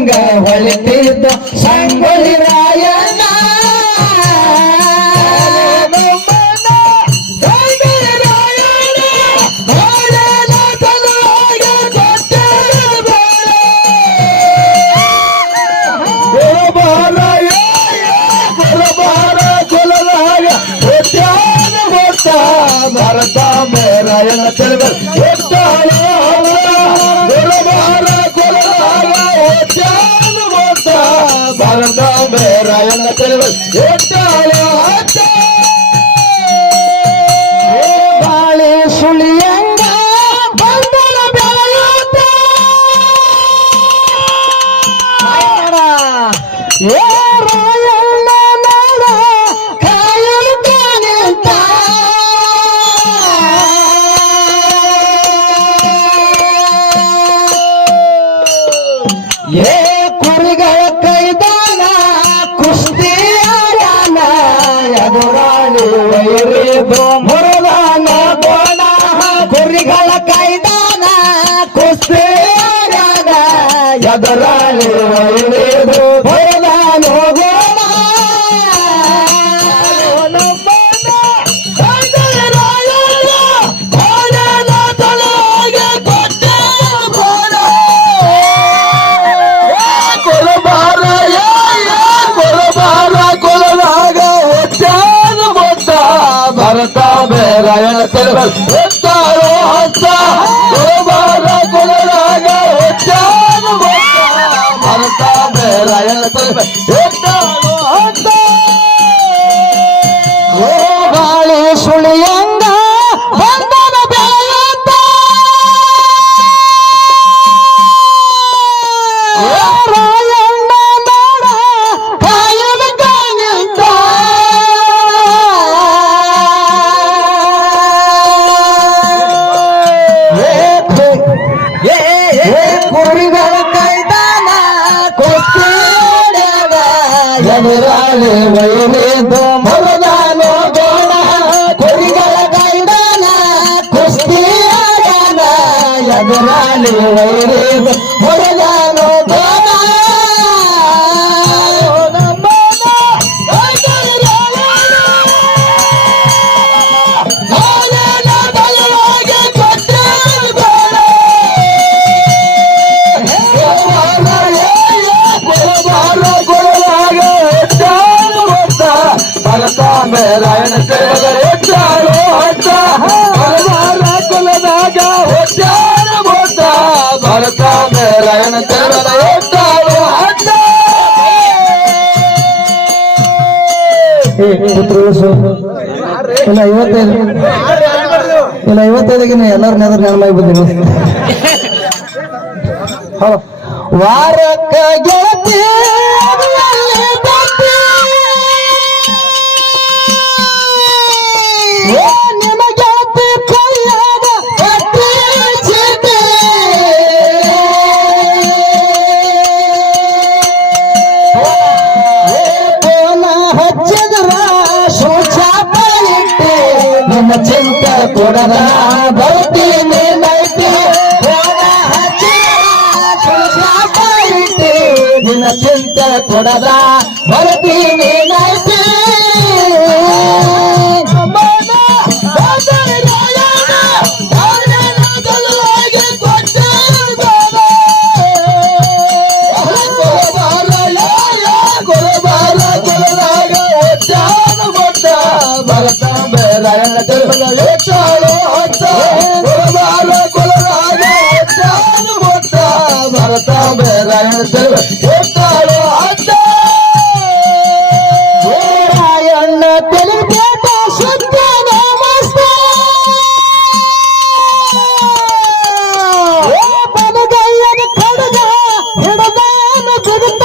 ಹಂಗ ಹೊಳಿತಿದ್ದ ಸಂಗೊಳ್ಳಿ ರಾಯಣ್ಣ ಭರತ ಮೇರಾಯಣ ತಿಳಿದ ಭಾರತ ಮೇರಾಯಣ ತಿಳಿದ ಬಾಳೆ ಸುಳಿಯಂಗ ಬಂದನ ಬೆಳೆಯುತ್ತ ಏ ಕುರಿಗಳ ಕೈದಾನ ಕುಸ್ತಿಯಾನ ಎದುರಾಳಿ ವೈರಿದು ಮುರುಗಾನ ಗೋಣ ಕುರಿಗಳ ಕೈದಾನ ಕುಸ್ತಿಯಾನ ಎದುರಾಳಿ ವೈರಿದು ಮುರುಗಾನು ಗೋಣ ಭರತ ಮೇರಾಯಣ ತಿಳಿದ ಹತ್ತ ಕುಲರಾಗ ಭರತ ಮೇರಾಯಣ ತಿಳಿದ ಗಾಳಿ ಸುಳಿಯಂಗ ಬಂದನ ಬೆಳೆಯುತ್ತ ರಾಯಣ್ಣ ನಾಡ ಕಾಯನ ಕಾಣಿಂತ ಕುರಿಗಳ ಕೈದಾನ ಕುಸ್ತಿಯಾಗ ಎದುರಾಳಿ ವೈರಿದು ಮುರುಗಾನು ಗೋಣ ಕುರಿಗಳ ಕೈದಾನ ಕುಸ್ತಿಯಾಗ ಎದುರಾಳಿ ವೈರಿದು ಮುರುಗಾನು ಗೋಣ ಭರತ ಮೇರಾಯಣ ತಿಳಿದ ಹೆಚ್ಚಾಳು ಹತ್ತ ಕುಲದಾಗ ಹೆಚ್ಚಾಳ ಬೋತ ಭರತ ಮೇರಾಯಣ ತಿಳಿದ ಹೆಚ್ಚಾಳು ಹತ್ತ ಇಲ್ಲ 55 ಎಲ್ಲರೂ ನೆದರ್ ನಾನು ಮಾಡಿ ಬಂದೀನಿ ವಾರಕ್ಕ ಗೆಳತಿ ನಿಮಗೆಳತಿ ಕೈಯಾದ ಚೀಟಿ ಪೋನ ಹಚ್ಚಿದ್ರ ಶೋಚಾಪ ಇಟ್ಟೆ ನಿಮ್ಮ ಚಿಂತ ಕೊಡದ ಬರ್ತೀನಿ ನೈಟಿ ಪೋನ ಹಚ್ಚಿದ್ರ ಶೋಚಾಪ ಇಟ್ಟೆ ನಿನ್ನ ಚಿಂತ ಕೊಡದ ಬರ್ತೀನಿ ನೈಟಿ ಭರತ ಮೇರಾಯಣ ತಿಳಿದ ಹೆಚ್ಚಾಳು ಹತ್ತ ಕುಲರಾಗ ಹೆಚ್ಚಾಳು ಮೊತ್ತ ಭರತ ಮೇರಾಯಣ ತಿಳಿದ ಹೆಚ್ಚಾಳು ಹತ್ತ ರಾಯಣ್ಣ ತಿಳಿಬೇಟ ಶುದ್ಧ ನಮಸ್ತ ಬಲಗೈಯನ ಕಡಗ ಹಿಡದಾನ ಬಿಡುತ್ತ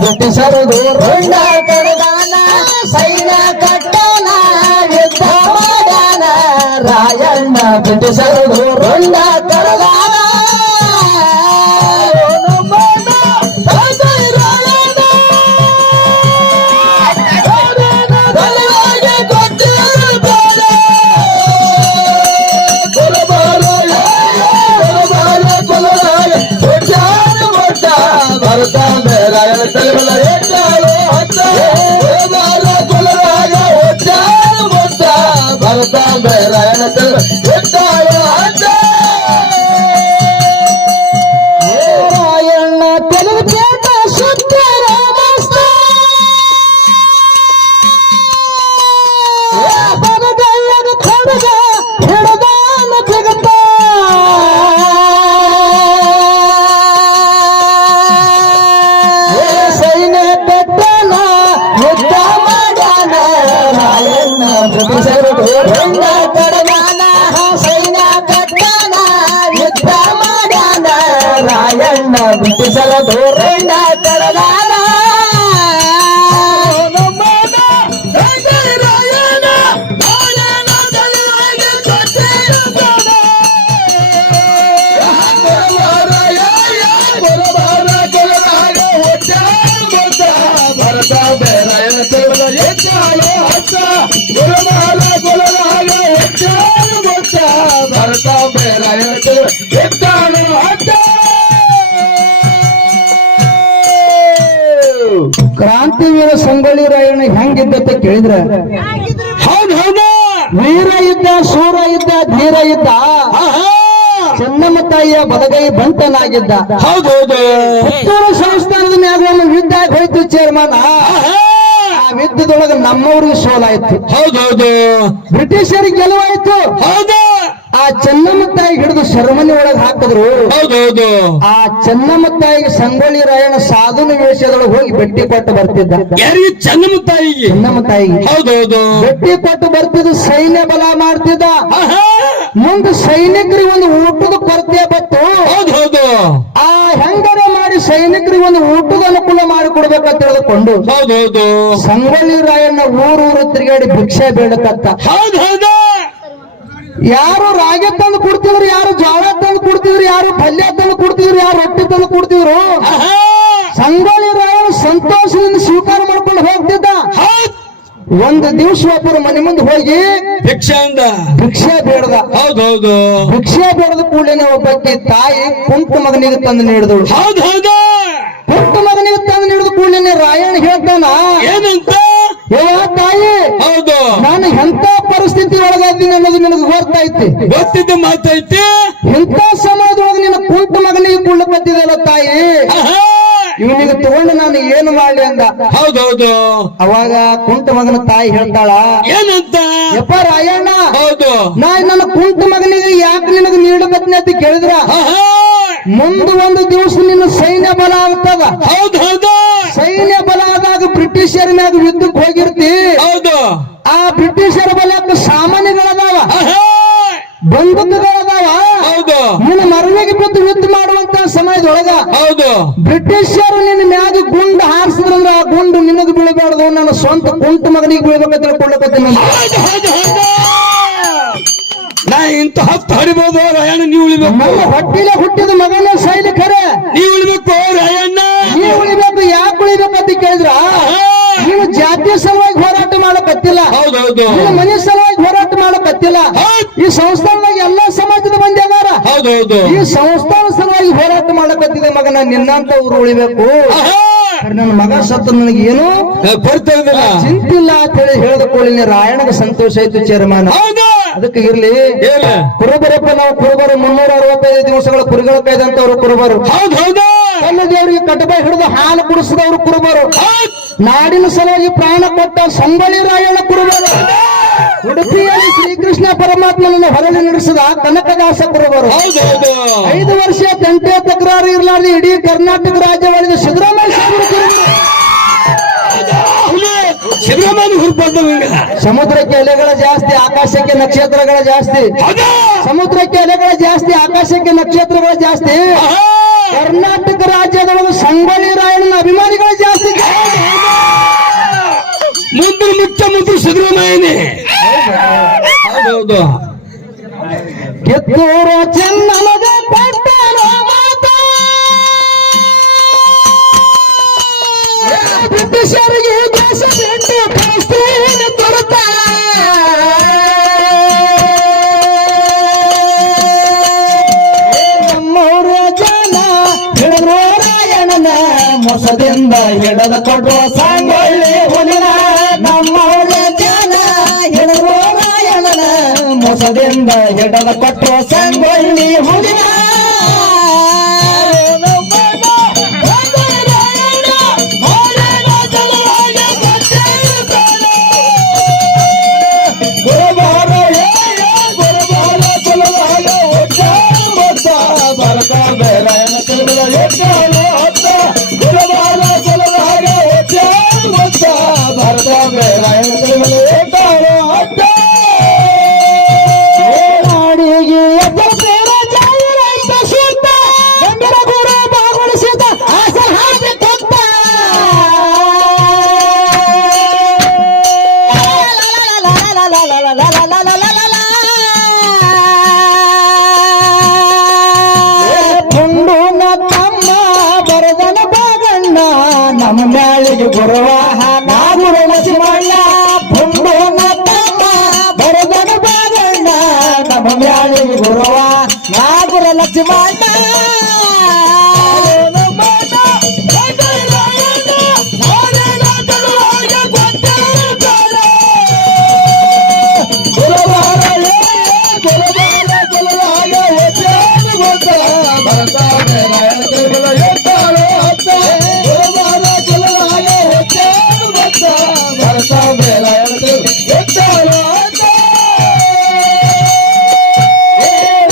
ಬ್ರಿಟಿಷರದು ರುಂಡ ಕಡದಾನ ಸೈನ ಕಟ್ಟೋನ ಯುದ್ಧ ಮಾಡಾನ ರಾಯಣ್ಣ ಬ್ರಿಟಿಷರದು ರುಂಡ ಕಡದಾನ ರಾಯಣ್ಣ ಭರತಾಂಬೆ ರಾಯಣ ತಲೆಬಲ ಎತ್ತಾಳು ಹತ್ತ ಬಾಲ ಕೊಲರಾಗ ಒಚ್ಚಾಳು ಮೊತ್ತ ಭರತಾಂಬೆ ರಾಯಣ ತಲೆಬಲ ಎತ್ತಾಳು ಹತ್ತ ರಾಯಣ್ಣ ತೆಲುಗು ಪೇಟ ಶುದ್ಧ ರಾಮಸ್ತ ಬಲಗೈಯದ ಖಡ್ಗ ಹಿಡದಾನ ಜಗತ್ತ ಸೈನ್ಯ ಕಟ್ಟನ ಯುದ್ಧ ಮಾಡ್ಯಾನ ರಾಯಣ್ಣ ಬ್ರಿಟಿಷರು ಹೆಂಗ ಕಡದಾನ ಸೈನ್ಯ ಕಟ್ಟನ ಯುದ್ಧ ಮಾಡ್ಯಾನ ರಾಯಣ್ಣ ಬ್ರಿಟಿಷರ ಧೋರಣ್ಣ ಕಡದಾನ ಕ್ರಾಂತಿವೀರ ಸಂಗೊಳ್ಳಿ ರಾಯಣ್ಣ ಹೆಂಗಿದ್ದ ಕೇಳಿದ್ರ ಹೌದು ಹೌದು ವೀರ ಇದ್ದ ಶೂರ ಇದ್ದ ಧೀರ ಇದ್ದ ಚೆನ್ನಮ್ಮ ತಾಯಿಯ ಬಲಗೈ ಬಂಟನಾಗಿದ್ದ ಹೌದೌದು ಪುತ್ತೂರು ಸಂಸ್ಥಾನದ ಮ್ಯಾಗ ಒಂದು ಯುದ್ಧ ಹೋಯ್ತು ಚೇರ್ಮನ್ ಆ ಯುದ್ಧದೊಳಗ ನಮ್ಮವ್ರಿಗೆ ಸೋಲಾಯ್ತು ಹೌದೌದು ಬ್ರಿಟಿಷರಿಗೆ ಗೆಲುವಾಯ್ತು ಹೌದು ಆ ಚೆನ್ನಮ್ಮ ತಾಯಿ ಹಿಡಿದು ಶರಮನಿ ಒಳಗೆ ಹಾಕಿದ್ರು ಹೌದೌದು ಆ ಚೆನ್ನಮ್ಮ ತಾಯಿಗೆ ಸಂಗೊಳ್ಳಿ ರಾಯಣ್ಣ ಸಾಧುನ ವೇಷದೊಳಗೆ ಹೋಗಿ ಭೇಟಿ ಕೊಟ್ಟು ಬರ್ತಿದ್ದ ಯಾರಿಗೆ ಚೆನ್ನಮ್ಮ ತಾಯಿಗೆ ಚೆನ್ನಮ್ಮ ತಾಯಿಗೆ ಹೌದೌದು ಭೇಟಿ ಕೊಟ್ಟು ಬರ್ತಿದ್ದು ಸೈನ್ಯ ಬಲ ಮಾಡ್ತಿದ್ದ ಮುಂದೆ ಸೈನಿಕರಿಗೆ ಒಂದು ಊಟದ ಕೊರತೆ ಬತ್ತು ಹೌದೌದು ಆ ಹೆಂಗರೆ ಮಾಡಿ ಸೈನಿಕರಿಗೆ ಒಂದು ಊಟದ ಅನುಕೂಲ ಮಾಡಿಕೊಡ್ಬೇಕಂತ ತಿಳಿದುಕೊಂಡು ಹೌದೌದು ಸಂಗೊಳ್ಳಿ ರಾಯಣ್ಣ ಊರೂರು ತಿರುಗಾಡಿ ಭಿಕ್ಷೆ ಬೇಡಕತ್ತ ಹೌದೌದು ಯಾರು ರಾಗಿ ತಂದು ಕೊಡ್ತಿದ್ರು ಯಾರು ಜೋಳ ತಂದು ಕೊಡ್ತಿದ್ರು ಯಾರು ಪಲ್ಯ ತಂದು ಕೊಡ್ತಿದ್ರು ಯಾರು ರೊಟ್ಟಿ ತಂದು ಕೊಡ್ತಿದ್ರು ಸಂಗೊಳ್ಳಿ ರಾಯಣ್ಣ ಸಂತೋಷದಿಂದ ಸ್ವೀಕಾರ ಮಾಡ್ಕೊಂಡು ಹೋಗ್ತಿದ್ದ ಒಂದು ದಿವಸ ಒಬ್ಬರು ಮನೆ ಮುಂದೆ ಹೋಗಿ ಭಿಕ್ಷೆ ಅಂದ ಭಿಕ್ಷೆ ಬೇಡದ ಹೌದೌದು ಭಿಕ್ಷೆ ಬೇಡದ ಕೂಡಲೇ ಒಬ್ಬಕ್ಕೆ ತಾಯಿ ಕುಂಟ ಮಗನಿಗೆ ತಂದು ನೀಡಿದಳು ಹೌದೌದು ಕುಂಟ ಮಗನಿಗೆ ತಂದು ನೀಡಿದ ಕೂಡಲೇ ರಾಯಣ್ಣ ಹೇಳ್ತಾನ ಏನಂತ ತಾಯಿ ಹೌದು ನಾನು ಎಂತ ಪರಿಸ್ಥಿತಿ ಒಳಗಾದ್ದೀನಿ ಅನ್ನೋದು ನಿನಗೆ ಗೊತ್ತೈತಿ ಗೊತ್ತಿದ್ದ ಮಾತೈತಿ ಇಂಥ ಸಮಯದೊಳಗೆ ನಿನ್ನ ಕುಂಟ ಮಗನಿಗೆ ಕುಳ್ಳ ಬತ್ತಿದಲ್ಲ ತಾಯಿ ಇವನಿಗೆ ತಗೊಂಡು ನಾನು ಏನು ಮಾಡ್ಲಿ ಅಂದ ಹೌದೌದು ಅವಾಗ ಕುಂಟ ಮಗನ ತಾಯಿ ಹೇಳ್ತಾಳ ಏನಂತ ಯಪ್ಪ ರಾಯಣ್ಣ ಹೌದು ನಾ ನನ್ನ ಕುಂಟ ಮಗನಿಗೆ ಯಾಕೆ ನಿನಗೆ ನೀಡಬತ್ನಿ ಅಂತ ಕೇಳಿದ್ರ ಮುಂದೆ ಒಂದು ದಿವಸ ನಿನ್ನ ಸೈನ್ಯ ಬಲ ಆಗ್ತದ ಹೌದೌದು ಸೈನ್ಯ ಬಲ ಆದಾಗ ಬ್ರಿಟಿಷರ ಮ್ಯಾಗ ಯುದ್ಧಕ್ಕೆ ಹೋಗಿರ್ತಿ ಹೌದು ಆ ಬ್ರಿಟಿಷರ ಬಲಕ್ಕೆ ಸಾಮಾನ್ಯಗಳದಾವ ಬಂದೂಕುಗಳದಾವ ಹೌದು ನಿನ್ನ ಮರಳಿಗೆ ಬಿದ್ದು ಯುದ್ಧ ಮಾಡುವಂತ ಸಮಯದೊಳಗ ಹೌದು ಬ್ರಿಟಿಷರು ನಿನ್ನ ಮ್ಯಾಗ ಗುಂಡು ಹಾರಿಸಿದ್ರಂದ್ರ ಆ ಗುಂಡು ನಿನಗೆ ಬೀಳಬಾರ್ದು ನನ್ನ ಸ್ವಂತ ಕುಂಟ ಮಗನಿಗೆ ಬೀಳ್ಬೇಕಂತ ತಿಳ್ಕೊಳ್ಳಕತ್ತೀನಿ ನಾ ಇಂತ ಹತ್ತು ಹರಿಬಹುದು ರಾಯಣ್ಣ ನೀವು ಉಳಿಬೇಕು ನನ್ನ ಹೊಟ್ಟಿಲೆ ಹುಟ್ಟಿದ ಮಗನ ಶೈಲಿ ಖರೆ ನೀವು ಉಳಿಬೇಕು ರಾಯಣ್ಣ ನೀವು ಉಳಿಬೇಕು ಯಾಕೆ ಉಳಿಬೇಕಂತ ಕೇಳಿದ್ರ ನೀವು ಜಾತಿಯ ಸಲುವಾಗಿ ಹೋರಾಟ ಮಾಡಕತ್ತಿಲ್ಲ ಹೌದೌದು ನಿಮ್ಮ ಮನೆ ಸಲುವಾಗಿ ಹೋರಾಟ ಮಾಡಕತ್ತಿಲ್ಲ ಈ ಸಂಸ್ಥಾನದಾಗ ಎಲ್ಲಾ ಸಮಾಜದ ಮಂದಿ ಅದಾರ ಹೌದೌದು ಈ ಸಂಸ್ಥಾನ ಸಲುವಾಗಿ ಹೋರಾಟ ಮಾಡಕತ್ತಿದೆ ಮಗನ ನಿನ್ನಂತ ಊರು ಉಳಿಬೇಕು ನನ್ನ ಮಗ ಸತ್ತು ನನಗೆ ಏನು ಬರ್ತಾ ಇದ್ದಿಲ್ಲ ಚಿಂತಿಲ್ಲ ಅಂತ ಹೇಳಿ ಹೇಳಿದ ಕೂಡಲೇ ರಾಯಣಗೆ ಸಂತೋಷ ಆಯ್ತು ಚೇರ್ಮನ್ ಹೌದು ಅದಕ್ಕೆ ಇರ್ಲಿ ಏನ ಕುರುಬರಪ್ಪ ನಾವು ಕುರುಬರು 365 ದಿವಸಗಳ ಕುರಿಗಳ ಕೈದಂತವ್ರು ಕುರುಬರು ಹೌದೌದು ಕಲ್ಲು ದೇವರಿಗೆ ಕಟಬ ಹಿಡಿದು ಹಾಲು ಕುಡಿಸಿದವರು ಕುರುಬರು ನಾಡಿನ ಸಲುವಾಗಿ ಪ್ರಾಣ ಕೊಟ್ಟ ಸಂಗೊಳ್ಳಿ ರಾಯಣ್ಣ ಕುರುಬರು ಉಡುಪಿಯಲ್ಲಿ ಶ್ರೀಕೃಷ್ಣ ಪರಮಾತ್ಮನನ್ನು ಹೊರಳಿ ನಡೆಸಿದ ಕನಕದಾಸ ಕುರುಬರು ಹೌದೌದು 5 ವರ್ಷ ತಂಟೆ ತಕರಾರು ಇರಲಾರ್ದು ಇಡೀ ಕರ್ನಾಟಕ ರಾಜ್ಯವಾಳಿದ ಸಿದ್ದರಾಮಯ್ಯ ಸಾಹೇಬರು ಕುರುಬರು ಸಿದ್ದರಾಮಯ್ಯ ಹುರ್ಬಾರ್ದು ಸಮುದ್ರಕ್ಕೆ ಅಲೆಗಳ ಜಾಸ್ತಿ ಆಕಾಶಕ್ಕೆ ನಕ್ಷತ್ರಗಳ ಜಾಸ್ತಿ ಸಮುದ್ರಕ್ಕೆ ಅಲೆಗಳ ಜಾಸ್ತಿ ಆಕಾಶಕ್ಕೆ ನಕ್ಷತ್ರಗಳ ಜಾಸ್ತಿ ಕರ್ನಾಟಕ ರಾಜ್ಯದೊಳಗೆ ಸಂಗೊಳ್ಳಿ ರಾಯಣ್ಣನ ಅಭಿಮಾನಿಗಳ ಜಾಸ್ತಿ ಮುಂದಿನ ಮುಖ್ಯಮಂತ್ರಿ ಸಿದ್ದರಾಮಯ್ಯನೇ ಹೌದೌದು ಕಿತ್ತೂರು ಚೆನ್ನಮಗ ಪಟ್ಟಣ ಬ್ರಿಟಿಷರಿಗೆ ದೇಶ ಬಿಟ್ಟು ಕಳಿಸ್ತೇನೆ ಕೊಡುತ್ತ ನಮ್ಮೂರ ಜನ ಹಿಡಿದ್ರು ರಾಯಣ್ಣನ ಮೊಸದಿಂದ ಹಿಡದ ಕೊಟ್ಟು ಸಂಗೊಳ್ಳಿ ಹುಲಿನ ನಮ್ಮವಳೆ ಜಾನ ಹಿಡಿದ್ರು ರಾಯಣ್ಣನ ಮೊಸದಿಂದ ಹಿಡದ ಕೊಟ್ಟು ಸಂಗೊಳ್ಳಿ ಹುಲಿನ ನಾಡಿಗೆ ಎದ್ದ ಪ್ರೇಮ ಜಾಯಿರೈತ ಸೂತ ಗಂಭೀರ ಗುರು ಬಾಗುಳಿಸಿದ ಆಸೆ ಹಾಗೆ ಕೊತ್ತ ಪುಂಡುನ ತಮ್ಮ ಬರದನ ಬಾಗಣ್ಣ ನಮ್ಮ ಮ್ಯಾಳಿಗೆ ಗುರುವಾಹ ನಾಗುರು ಲಕ್ಷ್ಮಣ್ಣ ಪುಂಡುನ ತಮ್ಮ ಬರದನ ಬಾಗಣ್ಣ ನಮ್ಮ ಮ್ಯಾಳಿಗೆ ಗುರುವ ನಾಗುರ ಲಕ್ಷ್ಮಣ್ಣ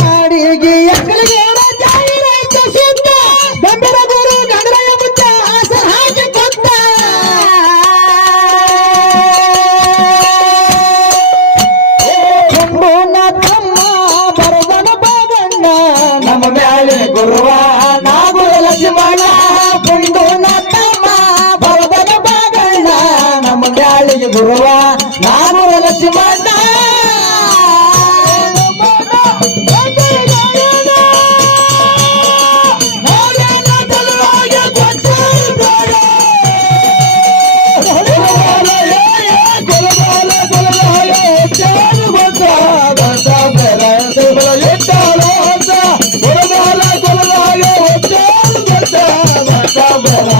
ನಾಡಿಗೆ ಎಕ್ಕಲಿಗೆ ಜಾಯಿರೈತ ಸಿದ್ಧ ಗಂಭೀರ ಗುರು ಗಂಗರಾಯ ಮುಚ್ಚ ಆಸೆ ಹಾಗೆ ಕೊತ್ತ ಪುಂಡುನ ತಮ್ಮ ಬರದನ ಬಾಗಣ್ಣ ನಮ್ಮ ಮ್ಯಾಲೆ ಗುರುವ ನಾಗುರ ಲಕ್ಷ್ಮಣ ಪುಂಡುನ ತಮ್ಮ ಬರದನ ಬಾಗಣ್ಣ ನಮ್ಮ ಮ್ಯಾಳಿಗೆ ಗುರುವ ನಾಗುರ ಲಕ್ಷ್ಮಣ Bye.